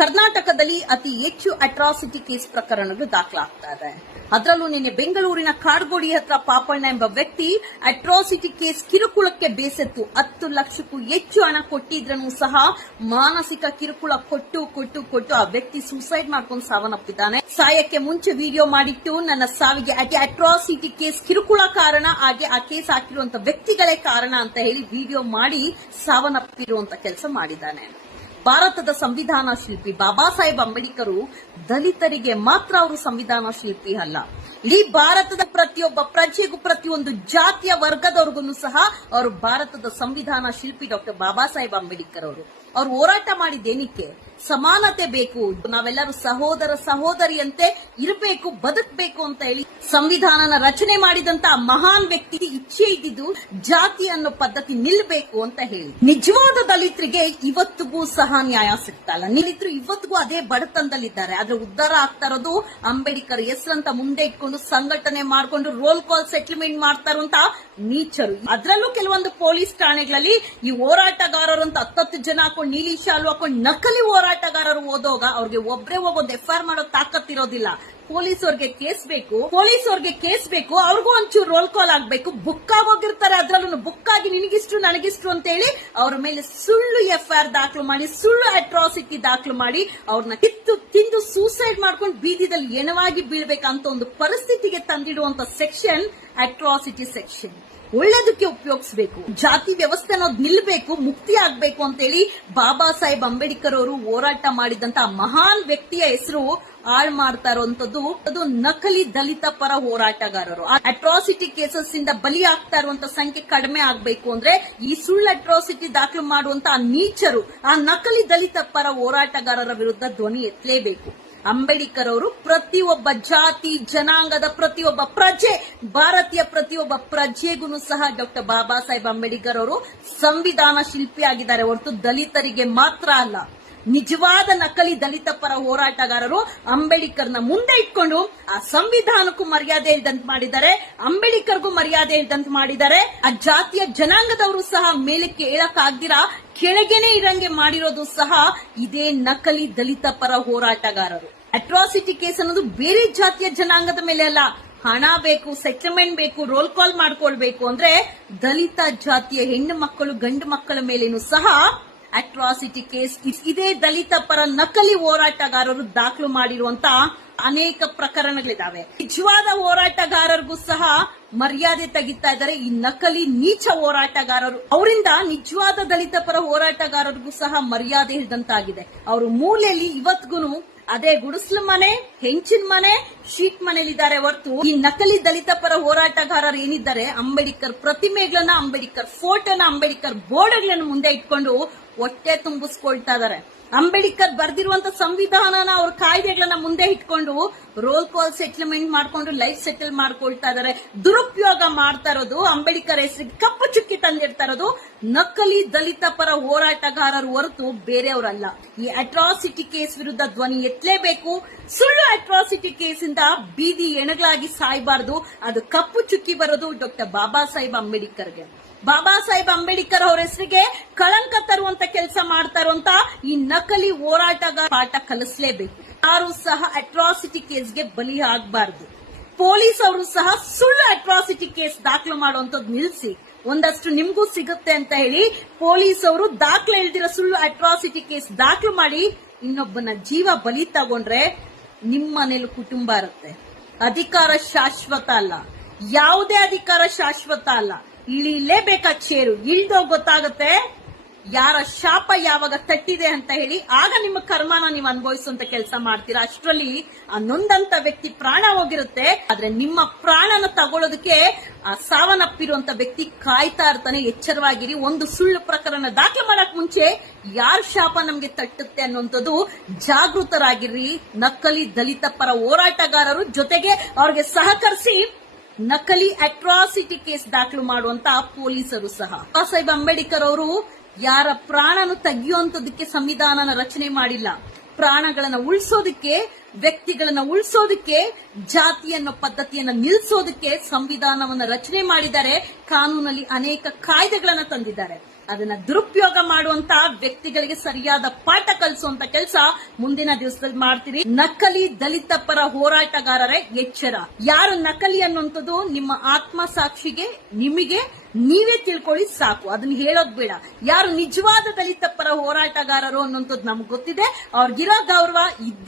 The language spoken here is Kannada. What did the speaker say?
ಕರ್ನಾಟಕದಲ್ಲಿ ಅತಿ ಹೆಚ್ಚು ಅಟ್ರಾಸಿಟಿ ಕೇಸ್ ಪ್ರಕರಣಗಳು ದಾಖಲಾಗ್ತಾ ಇದೆ. ಅದರಲ್ಲೂ ನಿನ್ನೆ ಬೆಂಗಳೂರಿನ ಕಾಡ್ಗೋಡಿ ಹತ್ರ ಪಾಪಣ್ಣ ಎಂಬ ವ್ಯಕ್ತಿ ಅಟ್ರಾಸಿಟಿ ಕೇಸ್ ಕಿರುಕುಳಕ್ಕೆ ಬೇಸತ್ತು 10 ಲಕ್ಷಕ್ಕೂ ಹೆಚ್ಚು ಹಣ ಕೊಟ್ಟಿದ್ರೂ ಸಹ ಮಾನಸಿಕ ಕಿರುಕುಳ ಕೊಟ್ಟು ಆ ವ್ಯಕ್ತಿ ಸೂಸೈಡ್ ಮಾಡ್ಕೊಂಡು ಸಾವನ್ನಪ್ಪಿದ್ದಾನೆ. ಸಾಯಕ್ಕೆ ಮುಂಚೆ ವಿಡಿಯೋ ಮಾಡಿಟ್ಟು ನನ್ನ ಸಾವಿಗೆ ಅಟ್ರಾಸಿಟಿ ಕೇಸ್ ಕಿರುಕುಳ ಕಾರಣ, ಹಾಗೆ ಆ ಕೇಸ್ ಹಾಕಿರುವಂತ ವ್ಯಕ್ತಿಗಳೇ ಕಾರಣ ಅಂತ ಹೇಳಿ ವಿಡಿಯೋ ಮಾಡಿ ಸಾವನ್ನಪ್ಪಿರುವಂತ ಕೆಲಸ ಮಾಡಿದ್ದಾನೆ. ಭಾರತದ ಸಂವಿಧಾನ ಶಿಲ್ಪಿ ಬಾಬಾ ಸಾಹೇಬ್ ಅಂಬೇಡ್ಕರ್ ದಲಿತರಿಗೆ ಮಾತ್ರ ಅವರು ಸಂವಿಧಾನ ಶಿಲ್ಪಿ ಅಲ್ಲ, ಇಡೀ ಭಾರತದ ಪ್ರತಿಯೊಬ್ಬ ಪ್ರಜೆಗೂ ಪ್ರತಿಯೊಂದು ಜಾತಿಯ ವರ್ಗದವರಿಗೂ ಸಹ ಅವರು ಭಾರತದ ಸಂವಿಧಾನ ಶಿಲ್ಪಿ ಡಾಕ್ಟರ್ ಬಾಬಾ ಸಾಹೇಬ್ ಅಂಬೇಡ್ಕರ್ ಅವರು ಹೋರಾಟ ಮಾಡಿದ್ದೇನಕ್ಕೆ? ಸಮಾನತೆ ಬೇಕು, ನಾವೆಲ್ಲರೂ ಸಹೋದರ ಸಹೋದರಿಯಂತೆ ಇರಬೇಕು, ಬದುಕಬೇಕು ಅಂತ ಹೇಳಿ ಸಂವಿಧಾನನ ರಚನೆ ಮಾಡಿದಂತ ಮಹಾನ್ ವ್ಯಕ್ತಿ ಇಚ್ಛೆ ಇದ್ದಿದ್ದು ಜಾತಿ ಅನ್ನೋ ಪದ್ಧತಿ ನಿಲ್ಲಬೇಕು ಅಂತ ಹೇಳಿ. ನಿಜವಾದ ದಲಿತರಿಗೆ ಇವತ್ತಿಗೂ ಸಹ ನ್ಯಾಯ ಸಿಗ್ತಾ ಇಲ್ಲ. ದಲಿತರು ಇವತ್ತಿಗೂ ಅದೇ ಬಡತನದಲ್ಲಿದ್ದಾರೆ. ಆದ್ರೆ ಉದ್ಧಾರ ಆಗ್ತಾ ಇರೋದು ಅಂಬೇಡ್ಕರ್ ಹೆಸರಂತ ಮುಂದೆ ಇಟ್ಕೊಂಡು ಸಂಘಟನೆ ಮಾಡ್ಕೊಂಡು ರೋಲ್ ಕಾಲ್ ಸೆಟಲ್ಮೆಂಟ್ ಮಾಡ್ತಾ ಇರುವಂತ ನೀಚರು. ಅದರಲ್ಲೂ ಕೆಲವೊಂದು ಪೊಲೀಸ್ ಠಾಣೆಗಳಲ್ಲಿ ಈ ಹೋರಾಟಗಾರರು ಅಂತ 10 ಜನ ಹಾಕೊಂಡು ನೀಲಿ ಶಾಲು ಹಾಕೊಂಡು ನಕಲಿ ಹೋರಾಟಗಾರರು ಹೋದಾಗ ಅವ್ರಿಗೆ ಒಬ್ಬರೇ ಹೋಗೋದು ಎಫ್ಐಆರ್ ಮಾಡೋ ತಾಕತ್ತಿರೋದಿಲ್ಲ. ಪೊಲೀಸ್ ಅವ್ರಿಗೆ ಕೇಸ್ ಬೇಕು, ಅವ್ರಿಗೂ ಒಂಚೂರು ರೋಲ್ ಕಾಲ್ ಆಗ್ಬೇಕು. ಬುಕ್ ಆಗೋಗಿರ್ತಾರೆ, ಅದ್ರಲ್ಲೂ ಬುಕ್ ಆಗಿ ನಿನಗಿಷ್ಟು ನನಗಿಷ್ಟು ಅಂತ ಹೇಳಿ ಅವ್ರ ಮೇಲೆ ಸುಳ್ಳು ಎಫ್ಐಆರ್ ದಾಖಲು ಮಾಡಿ, ಸುಳ್ಳು ಅಟ್ರಾಸಿಟಿ ದಾಖಲು ಮಾಡಿ ಅವ್ರನ್ನ ತಿಂದು ಸೂಸೈಡ್ ಮಾಡ್ಕೊಂಡು ಬೀದಿದಲ್ಲಿ ಎಣವಾಗಿ ಬೀಳ್ಬೇಕಂತ ಒಂದು ಪರಿಸ್ಥಿತಿಗೆ ತಂದಿಡುವಂತ ಸೆಕ್ಷನ್ ಅಟ್ರಾಸಿಟಿ ಸೆಕ್ಷನ್. ಒಳ್ಳೆದಕ್ಕೆ ಉಪಯೋಗಿಸಬೇಕು, ಜಾತಿ ವ್ಯವಸ್ಥೆ ಅನ್ನೋದು ನಿಲ್ಲಬೇಕು, ಮುಕ್ತಿ ಆಗ್ಬೇಕು ಅಂತ ಹೇಳಿ ಬಾಬಾ ಸಾಹೇಬ್ ಅಂಬೇಡ್ಕರ್ ಅವರು ಹೋರಾಟ ಮಾಡಿದಂತ ಮಹಾನ್ ವ್ಯಕ್ತಿಯ ಹೆಸರು ಹಾಳು ಮಾಡ್ತಾ ಇರುವಂತದ್ದು ಅದು ನಕಲಿ ದಲಿತ ಪರ ಹೋರಾಟಗಾರರು. ಅಟ್ರಾಸಿಟಿ ಕೇಸಸ್ ಇಂದ ಬಲಿ ಆಗ್ತಾ ಇರುವಂತ ಸಂಖ್ಯೆ ಕಡಿಮೆ ಆಗ್ಬೇಕು ಅಂದ್ರೆ ಈ ಸುಳ್ಳು ಅಟ್ರಾಸಿಟಿ ದಾಖಲು ಮಾಡುವಂತ ಆ ನೀಚರು, ಆ ನಕಲಿ ದಲಿತ ಪರ ಹೋರಾಟಗಾರರ ವಿರುದ್ಧ ಧ್ವನಿ ಎತ್ತಲೇಬೇಕು. ಅಂಬೇಡ್ಕರ್ ಅವರು ಪ್ರತಿಯೊಬ್ಬ ಜಾತಿ ಜನಾಂಗದ ಪ್ರತಿಯೊಬ್ಬ ಪ್ರಜೆ, ಭಾರತೀಯ ಪ್ರತಿಯೊಬ್ಬ ಪ್ರಜೆಗೂ ಸಹ ಡಾಕ್ಟರ್ ಬಾಬಾ ಸಾಹೇಬ್ ಅಂಬೇಡ್ಕರ್ ಅವರು ಸಂವಿಧಾನ ಶಿಲ್ಪಿಯಾಗಿದ್ದಾರೆ ಹೊರತು ದಲಿತರಿಗೆ ಮಾತ್ರ ಅಲ್ಲ. ನಿಜವಾದ ನಕಲಿ ದಲಿತ ಪರ ಹೋರಾಟಗಾರರು ಅಂಬೇಡ್ಕರ್ನ ಮುಂದೆ ಇಟ್ಕೊಂಡು ಆ ಸಂವಿಧಾನಕ್ಕೂ ಮರ್ಯಾದೆ ಇಲ್ದಂತ ಮಾಡಿದ್ದಾರೆ, ಅಂಬೇಡ್ಕರ್ಗೂ ಮರ್ಯಾದೆ ಇಲ್ದಂತ ಮಾಡಿದ್ದಾರೆ. ಆ ಜಾತಿಯ ಜನಾಂಗದವರು ಸಹ ಮೇಲಕ್ಕೆ ಹೇಳಕ್ ಆಗ್ದಿರಾ ಕೆಳಗೇನೆ ಇರಂಗೆ ಮಾಡಿರೋದು ಸಹ ಇದೇ ನಕಲಿ ದಲಿತ ಪರ ಹೋರಾಟಗಾರರು. ಅಟ್ರಾಸಿಟಿ ಕೇಸ್ ಅನ್ನೋದು ಬೇರೆ ಜಾತಿಯ ಜನಾಂಗದ ಮೇಲೆ ಅಲ್ಲ. ಹಣ ಬೇಕು, ಸೆಟಲ್ಮೆಂಟ್ ಬೇಕು, ರೋಲ್ ಕಾಲ್ ಮಾಡ್ಕೊಳ್ಬೇಕು ಅಂದ್ರೆ ದಲಿತ ಜಾತಿಯ ಹೆಣ್ಣು ಮಕ್ಕಳು ಗಂಡು ಮಕ್ಕಳ ಮೇಲೇನು ಸಹ ಅಟ್ರಾಸಿಟಿ ಕೇಸ್ ಇದೇ ದಲಿತ ಪರ ನಕಲಿ ಹೋರಾಟಗಾರರು ದಾಖಲು ಮಾಡಿರುವಂತ ಅನೇಕ ಪ್ರಕರಣಗಳಿದಾವೆ. ನಿಜವಾದ ಹೋರಾಟಗಾರರಿಗೂ ಸಹ ಮರ್ಯಾದೆ ತೆಗಿತಾ ಇದ್ದಾರೆ ಈ ನಕಲಿ ನೀಚ ಹೋರಾಟಗಾರರು. ಅವರಿಂದ ನಿಜವಾದ ದಲಿತ ಪರ ಹೋರಾಟಗಾರರಿಗೂ ಸಹ ಮರ್ಯಾದೆ ಇಲ್ದಂತಾಗಿದೆ. ಅವರು ಮೂಲೆಯಲ್ಲಿ ಇವತ್ತಿಗೂ ಅದೇ ಗುಡಿಸ್ಲು ಮನೆ, ಹೆಂಚಿನ ಮನೆ, ಶೀಟ್ ಮನೇಲಿದ್ದಾರೆ ಹೊರತು ಈ ನಕಲಿ ದಲಿತ ಪರ ಹೋರಾಟಗಾರರು ಏನಿದ್ದಾರೆ ಅಂಬೇಡ್ಕರ್ ಪ್ರತಿಮೆಗಳನ್ನ, ಅಂಬೇಡ್ಕರ್ ಫೋಟೋನ, ಅಂಬೇಡ್ಕರ್ ಬೋರ್ಡ್ಗಳನ್ನು ಮುಂದೆ ಇಟ್ಕೊಂಡು ಹೊಟ್ಟೆ ತುಂಬಿಸ್ಕೊಳ್ತಾ ಇದಾರೆ. ಅಂಬೇಡ್ಕರ್ ಬರ್ದಿರುವಂತ ಸಂವಿಧಾನನ ಅವ್ರ ಕಾಯ್ದೆಗಳನ್ನ ಮುಂದೆ ಇಟ್ಕೊಂಡು ರೋಲ್ ಕಾಲ್ ಸೆಟಲ್ಮೆಂಟ್ ಮಾಡ್ಕೊಂಡು ಲೈಫ್ ಸೆಟಲ್ ಮಾಡ್ಕೊಳ್ತಾ ಇದಾರೆ. ದುರುಪಯೋಗ ಮಾಡ್ತಾ ಇರೋದು ಅಂಬೇಡ್ಕರ್ ಹೆಸರಿಗೆ ಕಪ್ಪು ಚುಕ್ಕಿ ತಂದಿರ್ತಾ ಇರೋದು ನಕಲಿ ದಲಿತ ಪರ ಹೋರಾಟಗಾರರು ಹೊರತು ಬೇರೆಯವರಲ್ಲ. ಈ ಅಟ್ರಾಸಿಟಿ ಕೇಸ್ ವಿರುದ್ಧ ಧ್ವನಿ ಎತ್ತಲೇಬೇಕು. ಸುಳ್ಳು ಅಟ್ರಾಸಿಟಿ ಕೇಸ್ ಇಂದ ಬೀದಿ ಎಣಗಳಾಗಿ ಸಾಯಬಾರದು. ಅದು ಕಪ್ಪು ಚುಕ್ಕಿ ಬರೋದು ಡಾಕ್ಟರ್ ಬಾಬಾ ಸಾಹೇಬ್ ಅಂಬೇಡ್ಕರ್ಗೆ. ಬಾಬಾ ಸಾಹೇಬ್ ಅಂಬೇಡ್ಕರ್ ಅವರ ಹೆಸರಿಗೆ ಕಳಂಕ ತರುವಂತ ಕೆಲಸ ಮಾಡ್ತಾ ಇರುವಂತ ಈ ನಕಲಿ ಹೋರಾಟಗಾರ ಪಾಠ ಕಲಿಸಲೇಬೇಕು. ಯಾರು ಸಹ ಅಟ್ರಾಸಿಟಿ ಕೇಸ್ಗೆ ಬಲಿ ಆಗಬಾರದು. ಪೊಲೀಸ್ ಅವರು ಸಹ ಸುಳ್ಳು ಅಟ್ರಾಸಿಟಿ ಕೇಸ್ ದಾಖಲು ಮಾಡುವಂತದ್ದು ನಿಲ್ಲಿಸಿ, ಒಂದಷ್ಟು ನಿಮ್ಗೂ ಸಿಗುತ್ತೆ ಅಂತ ಹೇಳಿ ಪೊಲೀಸ್ ಅವರು ದಾಖಲೆ ಇಲ್ದಿರೋ ಸುಳ್ಳು ಅಟ್ರಾಸಿಟಿ ಕೇಸ್ ದಾಖಲು ಮಾಡಿ ಇನ್ನೊಬ್ಬನ ಜೀವ ಬಲಿ ತಗೊಂಡ್ರೆ ನಿಮ್ಮ ಮನೇಲಿ ಕುಟುಂಬ ಇರುತ್ತೆ. ಅಧಿಕಾರ ಶಾಶ್ವತ ಅಲ್ಲ, ಯಾವುದೇ ಅಧಿಕಾರ ಶಾಶ್ವತ ಅಲ್ಲ. ಇಳಿಲೇಬೇಕಾ ಚೇರು, ಇಳ್ದೋ ಗೊತ್ತಾಗುತ್ತೆ ಯಾರ ಶಾಪ ಯಾವಾಗ ತಟ್ಟಿದೆ ಅಂತ ಹೇಳಿ. ಆಗ ನಿಮ್ಮ ಕರ್ಮನ ನೀವು ಅನುಭವಿಸುವಂತ ಕೆಲಸ ಮಾಡ್ತೀರಾ. ಅಷ್ಟರಲ್ಲಿ ಆ ನೊಂದಂತ ವ್ಯಕ್ತಿ ಪ್ರಾಣ ಹೋಗಿರುತ್ತೆ, ಆದ್ರೆ ನಿಮ್ಮ ಪ್ರಾಣನ ತಗೊಳ್ಳೋದಕ್ಕೆ ಆ ಸಾವನ್ನಪ್ಪಿರುವಂತ ವ್ಯಕ್ತಿ ಕಾಯ್ತಾ ಇರ್ತಾನೆ. ಎಚ್ಚರವಾಗಿರಿ. ಒಂದು ಸುಳ್ಳು ಪ್ರಕರಣ ದಾಖಲೆ ಮಾಡಕ್ ಮುಂಚೆ ಯಾರ ಶಾಪ ನಮ್ಗೆ ತಟ್ಟುತ್ತೆ ಅನ್ನುವಂಥದ್ದು ಜಾಗೃತರಾಗಿರ್ರಿ. ನಕಲಿ ದಲಿತ ಪರ ಹೋರಾಟಗಾರರು ಜೊತೆಗೆ ಅವ್ರಿಗೆ ಸಹಕರಿಸಿ ನಕಲಿ ಅಟ್ರಾಸಿಟಿ ಕೇಸ್ ದಾಖಲು ಮಾಡುವಂತ ಪೊಲೀಸರು ಸಹ. ಬಾಬಾ ಸಾಹೇಬ್ ಅಂಬೇಡ್ಕರ್ ಅವರು ಯಾರ ಪ್ರಾಣನು ತೆಗೆಯುವಂತದಕ್ಕೆ ಸಂವಿಧಾನನ ರಚನೆ ಮಾಡಿಲ್ಲ. ಪ್ರಾಣಗಳನ್ನ ಉಳಿಸೋದಕ್ಕೆ, ವ್ಯಕ್ತಿಗಳನ್ನ ಉಳಿಸೋದಕ್ಕೆ, ಜಾತಿಯನ್ನ ಪದ್ಧತಿಯನ್ನ ನಿಲ್ಲಿಸೋದಕ್ಕೆ ಸಂವಿಧಾನವನ್ನ ರಚನೆ ಮಾಡಿದ್ದಾರೆ. ಕಾನೂನಲ್ಲಿ ಅನೇಕ ಕಾಯ್ದೆಗಳನ್ನ ತಂದಿದ್ದಾರೆ. ಅದನ್ನ ದುರುಪಯೋಗ ಮಾಡುವಂತ ವ್ಯಕ್ತಿಗಳಿಗೆ ಸರಿಯಾದ ಪಾಠ ಕಲಿಸುವಂತ ಕೆಲಸ ಮುಂದಿನ ದಿವಸದಲ್ಲಿ ಮಾಡ್ತೀರಿ. ನಕಲಿ ದಲಿತ ಪರ ಹೋರಾಟಗಾರರೇ ಎಚ್ಚರ. ಯಾರು ನಕಲಿ ಅನ್ನುವಂಥದ್ದು ನಿಮ್ಮ ಆತ್ಮಸಾಕ್ಷಿಗೆ ನಿಮಗೆ ನೀವೇ ತಿಳ್ಕೊಳ್ಳಿ ಸಾಕು, ಅದನ್ನ ಹೇಳೋದ್ ಬೇಡ. ಯಾರು ನಿಜವಾದ ದಲಿತ ಪರ ಹೋರಾಟಗಾರರು ಅನ್ನುವಂಥದ್ದು ನಮ್ಗೆ ಗೊತ್ತಿದೆ, ಅವ್ರಿಗಿರೋ ಗೌರವ ಇದ್ದೇ